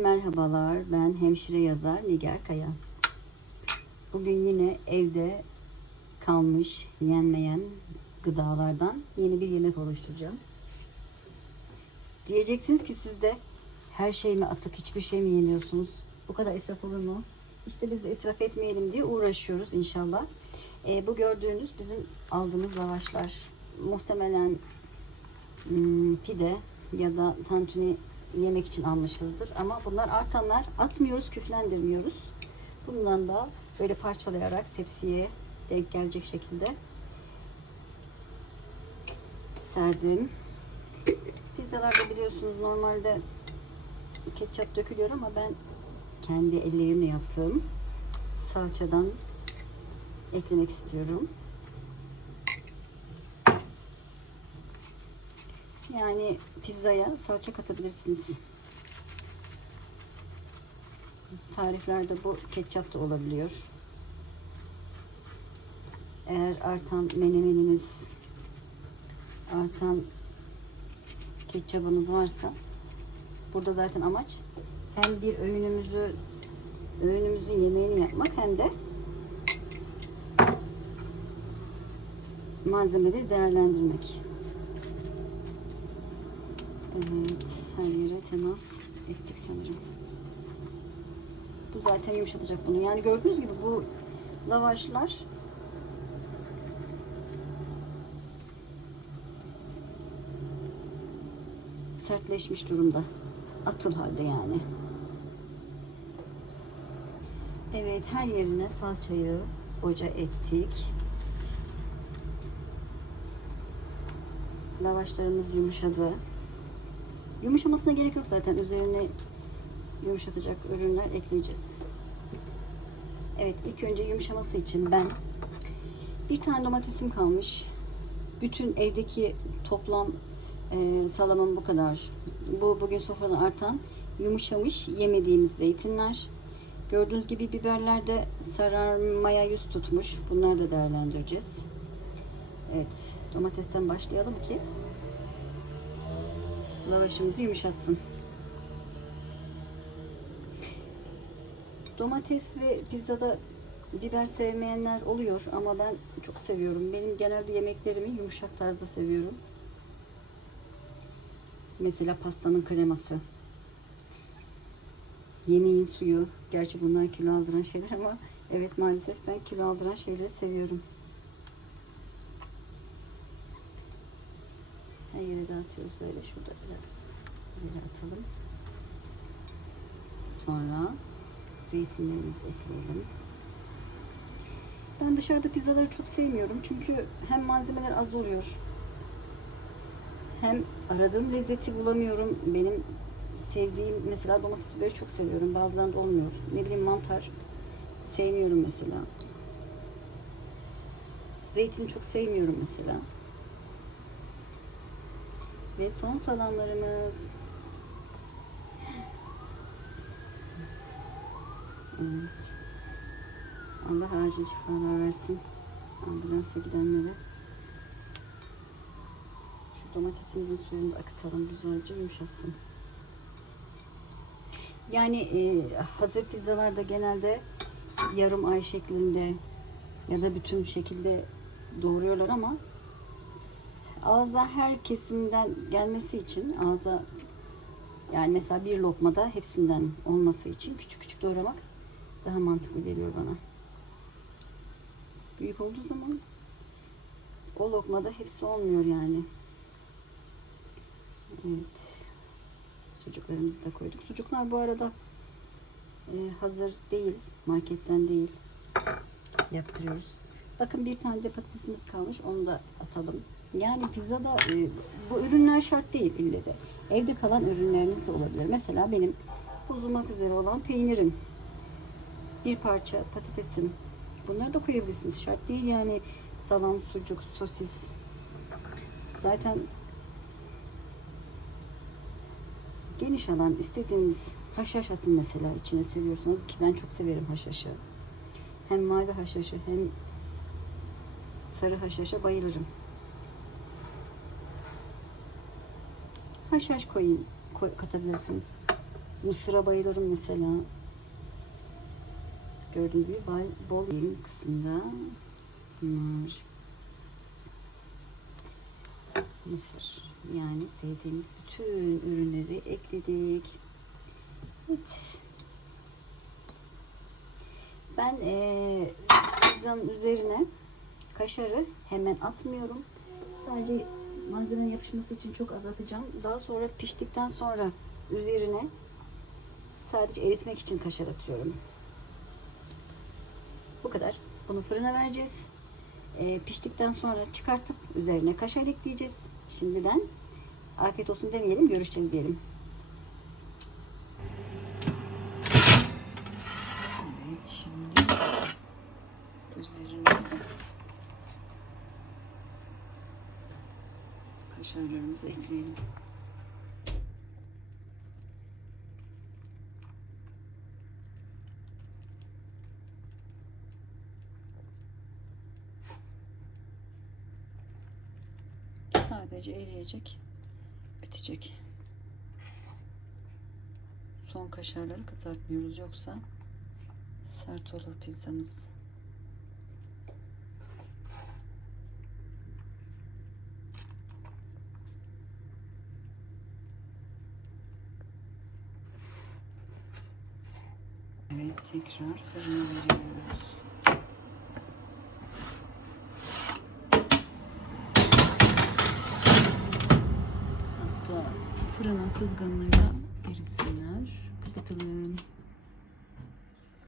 Merhabalar, ben hemşire yazar Nigar Kaya. Bugün yine evde kalmış, yenmeyen gıdalardan yeni bir yemek oluşturacağım. Diyeceksiniz ki siz de her şey mi atık, hiçbir şey mi yemiyorsunuz? Bu kadar israf olur mu? İşte biz de israf etmeyelim diye uğraşıyoruz inşallah. Ee, bu gördüğünüz bizim aldığımız lavaşlar. Muhtemelen hmm, pide ya da tantuni yemek için almışızdır. Ama bunlar artanlar atmıyoruz, küflendirmiyoruz. Bundan da böyle parçalayarak tepsiye denk gelecek şekilde serdim. Pizzalarda biliyorsunuz normalde ketçap dökülüyor ama ben kendi ellerimle yaptığım salçadan eklemek istiyorum. Yani pizzaya salça katabilirsiniz. Tariflerde bu ketçap da olabiliyor. Eğer artan menemeniniz, artan ketçabınız varsa burada zaten amaç hem bir öğünümüzü öğünümüzün yemeğini yapmak hem de malzemeleri değerlendirmek. Evet, her yere temas ettik sanırım. Bu zaten yumuşatacak bunu. Yani gördüğünüz gibi bu lavaşlar sertleşmiş durumda. Atıl halde yani. Evet, her yerine salçayı boca ettik. Lavaşlarımız yumuşadı. Yumuşamasına gerek yok zaten. Üzerine yumuşatacak ürünler ekleyeceğiz. Evet ilk önce yumuşaması için ben bir tane domatesim kalmış. Bütün evdeki toplam e, salamım bu kadar. Bu bugün sofradan artan yumuşamış yemediğimiz zeytinler. Gördüğünüz gibi biberler de sararmaya yüz tutmuş. Bunları da değerlendireceğiz. Evet domatesten başlayalım ki lavaşımızı yumuşatsın. Domates ve pizzada biber sevmeyenler oluyor ama ben çok seviyorum. Benim genelde yemeklerimi yumuşak tarzda seviyorum. Mesela pastanın kreması. Yemeğin suyu. Gerçi bunlar kilo aldıran şeyler ama evet maalesef ben kilo aldıran şeyleri seviyorum. Her yere dağıtıyoruz böyle şurada biraz ileri atalım. Sonra zeytinlerimizi ekleyelim. Ben dışarıda pizzaları çok sevmiyorum çünkü hem malzemeler az oluyor hem aradığım lezzeti bulamıyorum. Benim sevdiğim mesela domates biberi çok seviyorum. Bazılarında olmuyor. Ne bileyim mantar sevmiyorum mesela. Zeytin çok sevmiyorum mesela. Ve son salamlarımız. Evet. Allah acil şifalar versin. Ambulansa gidenlere. Şu domatesimizin suyunu akıtalım güzelce yumuşasın. Yani e, hazır pizzalarda genelde yarım ay şeklinde ya da bütün şekilde doğruyorlar ama ağza her kesimden gelmesi için ağza yani mesela bir lokmada hepsinden olması için küçük küçük doğramak daha mantıklı geliyor bana. Büyük olduğu zaman o lokmada hepsi olmuyor yani. Evet. Sucuklarımızı da koyduk. Sucuklar bu arada e, hazır değil. Marketten değil. Yaptırıyoruz. Bakın bir tane de patatesimiz kalmış. Onu da atalım. Yani pizzada e, bu ürünler şart değil ille de. Evde kalan ürünleriniz de olabilir. Mesela benim bozulmak üzere olan peynirim. Bir parça patatesim. Bunları da koyabilirsiniz. Şart değil yani salam, sucuk, sosis. Zaten geniş alan istediğiniz haşhaş atın mesela içine seviyorsanız ki ben çok severim haşhaşı. Hem mavi haşhaşı hem sarı haşhaşa bayılırım. Haşhaş koyun koy, katabilirsiniz. Mısıra bayılırım mesela. Gördüğünüz gibi bol, yerin kısımda bunlar. Mısır. Yani sevdiğimiz bütün ürünleri ekledik. Evet. Ben eee pizzanın üzerine kaşarı hemen atmıyorum. Sadece malzemenin yapışması için çok az atacağım. Daha sonra piştikten sonra üzerine sadece eritmek için kaşar atıyorum. Bu kadar. Bunu fırına vereceğiz. Ee, piştikten sonra çıkartıp üzerine kaşar ekleyeceğiz. Şimdiden afiyet olsun demeyelim, görüşeceğiz diyelim. Evet, şimdi üzerine kaşarlarımızı ekleyelim. Sadece eriyecek, bitecek. Son kaşarları kızartmıyoruz yoksa sert olur pizzamız. Tekrar fırına veriyoruz. Hatta fırının kızganlarıyla erisinler. Kapatalım.